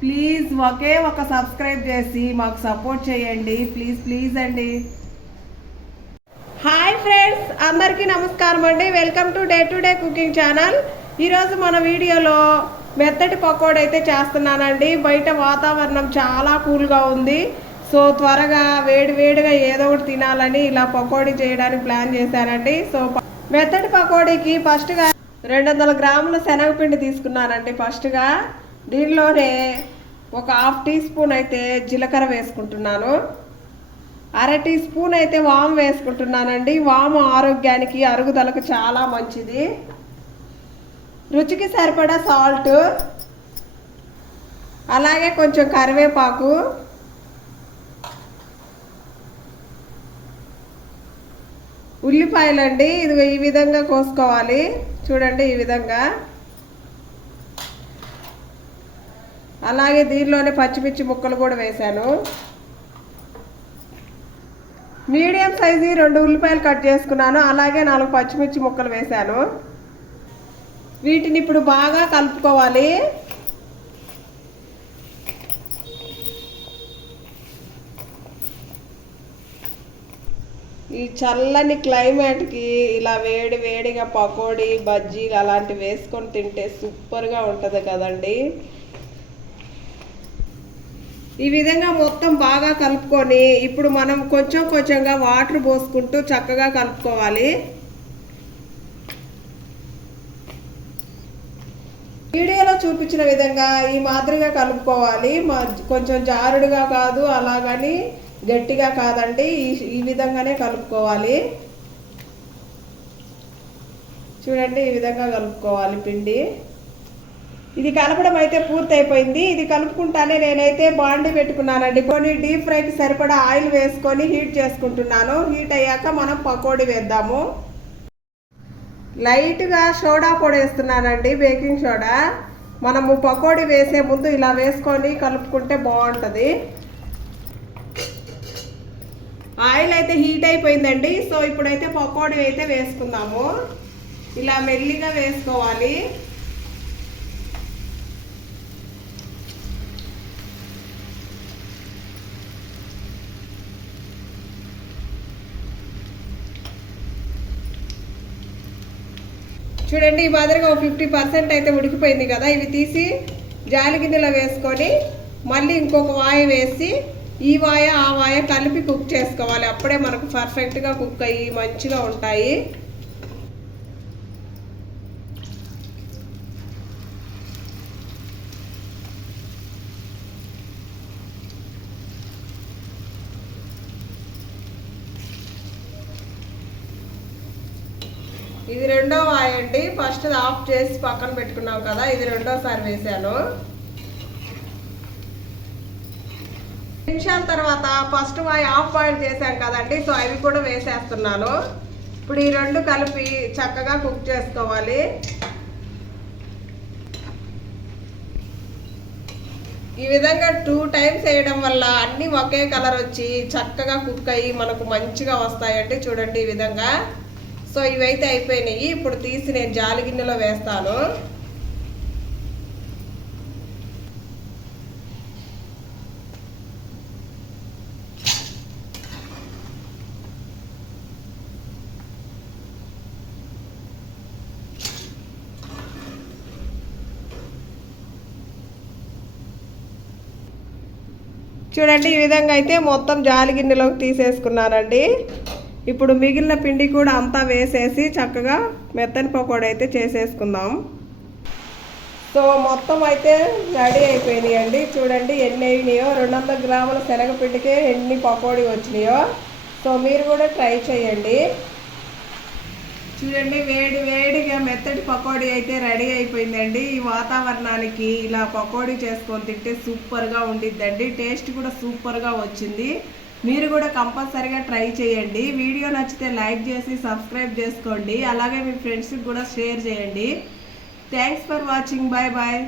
Please ఒకే ఒక subscribe చేసి మాకు సపోర్ట్ చేయండి. ప్లీజ్ ప్లీజ్ అండి. హాయ్ ఫ్రెండ్స్ అందరికీ నమస్కారం అండి. Welcome to day to day cooking channel. ఈరోజు మన వీడియోలో మెత్తటి పకోడీ అయితే చేస్తున్నానండి. బయట వాతావరణం చాలా కూల్గా ఉంది. సో త్వరగా వేడి వేడిగా ఏదో ఒకటి తినాలని ఇలా పకోడీ చేయడానికి ప్లాన్ చేశానండి. సో మెత్తటి పకోడీకి ఫస్ట్గా రెండు వందల గ్రాముల శనగపిండి తీసుకున్నానండి ఫస్ట్గా. దీనిలోనే ఒక హాఫ్ టీ స్పూన్ అయితే జీలకర్ర వేసుకుంటున్నాను. అర టీ స్పూన్ అయితే వాము వేసుకుంటున్నానండి. వాము ఆరోగ్యానికి అరుగుదలకు చాలా మంచిది. రుచికి సరిపడా సాల్ట్ అలాగే కొంచెం కరివేపాకు ఉల్లిపాయలండి. ఇది ఈ విధంగా కోసుకోవాలి. చూడండి ఈ విధంగా. అలాగే దీనిలోనే పచ్చిమిర్చి ముక్కలు కూడా వేశాను. మీడియం సైజు రెండు ఉల్లిపాయలు కట్ చేసుకున్నాను. అలాగే నాలుగు పచ్చిమిర్చి ముక్కలు వేశాను. వీటిని ఇప్పుడు బాగా కలుపుకోవాలి. ఈ చల్లని క్లైమేట్కి ఇలా వేడి వేడిగా పకోడీ బజ్జీలు అలాంటివి వేసుకొని తింటే సూపర్గా ఉంటుంది కదండీ. ఈ విధంగా మొత్తం బాగా కలుపుకొని ఇప్పుడు మనం కొంచెం కొంచెంగా వాటర్ పోసుకుంటూ చక్కగా కలుపుకోవాలి. వీడియోలో చూపించిన విధంగా ఈ మాదిరిగా కలుపుకోవాలి. కొంచెం జారుడుగా కాదు అలాగని గట్టిగా కాదండి. ఈ ఈ విధంగానే కలుపుకోవాలి. చూడండి ఈ విధంగా కలుపుకోవాలి పిండి. ఇది కలపడం అయితే పూర్తయిపోయింది. ఇది కలుపుకుంటానే నేనైతే బాండి పెట్టుకున్నానండి. కొన్ని డీప్ ఫ్రైకి సరిపడా ఆయిల్ వేసుకొని హీట్ చేసుకుంటున్నాను. హీట్ అయ్యాక మనం పకోడీ వేద్దాము. లైట్గా సోడా పొడి వేస్తున్నానండి బేకింగ్ సోడా. మనము పకోడీ వేసే ముందు ఇలా వేసుకొని కలుపుకుంటే బాగుంటుంది. ఆయిల్ అయితే హీట్ అయిపోయిందండి. సో ఇప్పుడైతే పకోడీ అయితే వేసుకుందాము. ఇలా మెల్లిగా వేసుకోవాలి. చూడండి ఈ మాదిరిగా ఒక ఫిఫ్టీ పర్సెంట్ అయితే ఉడికిపోయింది కదా. ఇవి తీసి జాలి గిన్నెలో వేసుకొని మళ్ళీ ఇంకొక వాయ వేసి ఈ వాయ ఆ వాయ కలిపి కుక్ చేసుకోవాలి. అప్పుడే మనకు పర్ఫెక్ట్గా కుక్ అయ్యి మంచిగా ఉంటాయి. ఇది రెండో వాయండి. ఫస్ట్ ఆఫ్ చేసి పక్కన పెట్టుకున్నాం కదా ఇది రెండోసారి వేసాను నిమిషాల తర్వాత ఫస్ట్ వాయి ఆఫ్ బాయిల్ చేశాం కదండి సో అవి కూడా వేసేస్తున్నాను. ఇప్పుడు ఈ రెండు కలిపి చక్కగా కుక్ చేసుకోవాలి. ఈ విధంగా టూ టైమ్స్ వేయడం వల్ల అన్నీ ఒకే కలర్ వచ్చి చక్కగా కుక్ అయ్యి మనకు మంచిగా వస్తాయండి. చూడండి ఈ విధంగా. సో ఇవైతే అయిపోయినాయి. ఇప్పుడు తీసి నేను జాలి గిన్నెలో వేస్తాను. చూడండి ఈ విధంగా అయితే మొత్తం జాలి గిన్నెలోకి తీసేసుకున్నానండి. ఇప్పుడు మిగిలిన పిండి కూడా అంతా వేసేసి చక్కగా మెత్తని పకోడీ అయితే చేసేసుకుందాం. సో మొత్తం అయితే రెడీ అయిపోయినాయి అండి చూడండి ఎన్ని అయినాయో. రెండు వందల గ్రాముల శనగపిండికే ఎన్ని పకోడీ వచ్చినాయో. సో మీరు కూడా ట్రై చేయండి. చూడండి వేడి వేడిగా మెత్తటి పకోడీ అయితే రెడీ అయిపోయిందండి. ఈ వాతావరణానికి ఇలా పకోడీ చేసుకొని తింటే సూపర్గా ఉండిద్దండి. టేస్ట్ కూడా సూపర్గా వచ్చింది. మీరు కూడా కంపల్సరీగా ట్రై చేయండి. వీడియో నచ్చితే లైక్ చేసి సబ్స్క్రైబ్ చేసుకోండి. అలాగే మీ ఫ్రెండ్స్కి కూడా షేర్ చేయండి. Thanks for watching. Bye bye